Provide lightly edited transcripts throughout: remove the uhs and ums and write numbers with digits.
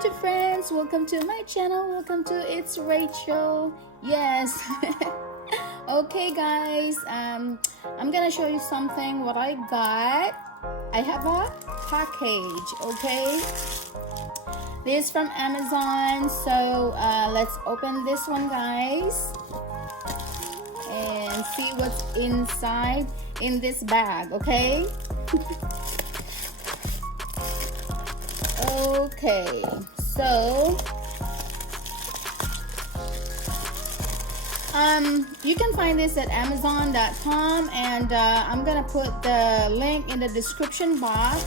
YouTube friends, welcome to my channel. Welcome to It's Rachel. Yes. Okay guys, I'm gonna show you something what I got. I have a package. Okay, this is from Amazon. So let's open this one, guys, and see what's inside in this bag. Okay. Okay, so you can find this at amazon.com, and I'm gonna put the link in the description box.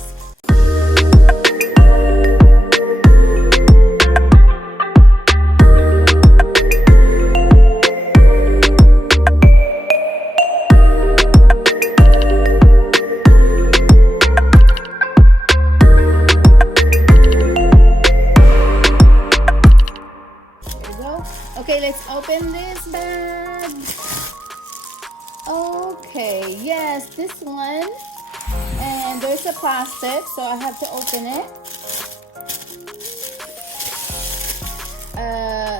Okay, let's open this bag. Okay, yes, this one. And there's a plastic, so I have to open it.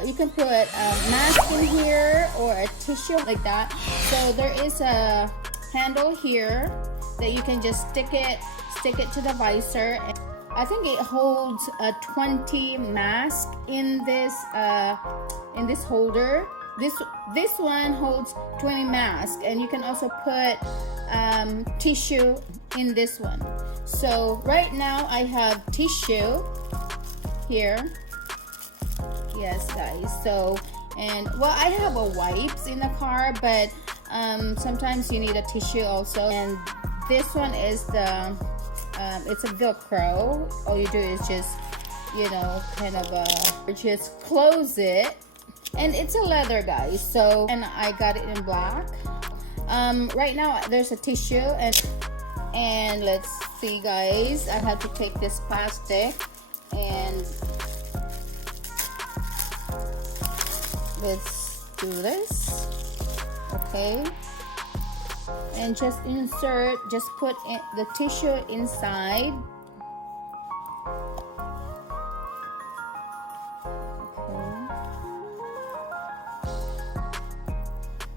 You can put a mask in here or a tissue like that. So there is a handle here that you can just stick it to the visor. I think it holds a 20 mask in this holder. This one holds 20 masks, and you can also put tissue in this one. So right now I have tissue here. Yes, guys. So, and well, I have a wipes in the car, but sometimes you need a tissue also. And this one is the it's a Velcro. All you do is just, you know, kind of just close it, and it's a leather, guys. So, and I got it in black. Right now there's a tissue, and let's see, guys. I have to take this plastic and let's do this. Okay. And just put the tissue inside. Okay.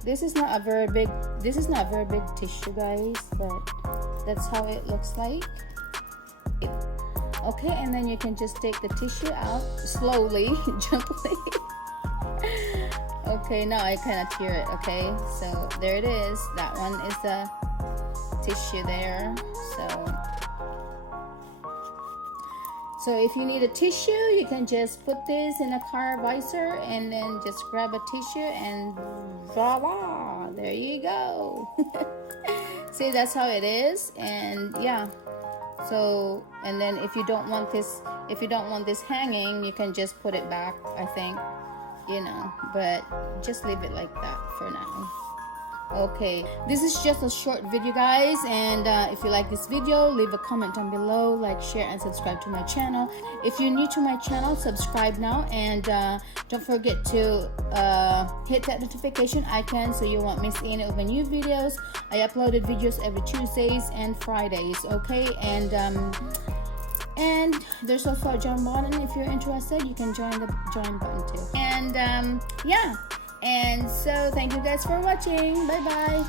This is not a very big tissue, guys, but that's how it looks like. Okay, and then you can just take the tissue out slowly, gently. Okay, now I kind of tear it. Okay, so there it is. That one is the tissue there. So if you need a tissue, you can just put this in a car visor and then just grab a tissue and voila, there you go. See, that's how it is. And yeah, so, and then if you don't want this hanging, you can just put it back, I think. You know, but just leave it like that for now. Okay, this is just a short video, guys, and if you like this video, leave a comment down below, like, share, and subscribe to my channel. If you're new to my channel, subscribe now, and don't forget to hit that notification icon so you won't miss any of my new videos. I uploaded videos every Tuesdays and Fridays. Okay, and there's also a join button. If you're interested, you can join the join button too. And yeah, and so thank you guys for watching. Bye bye.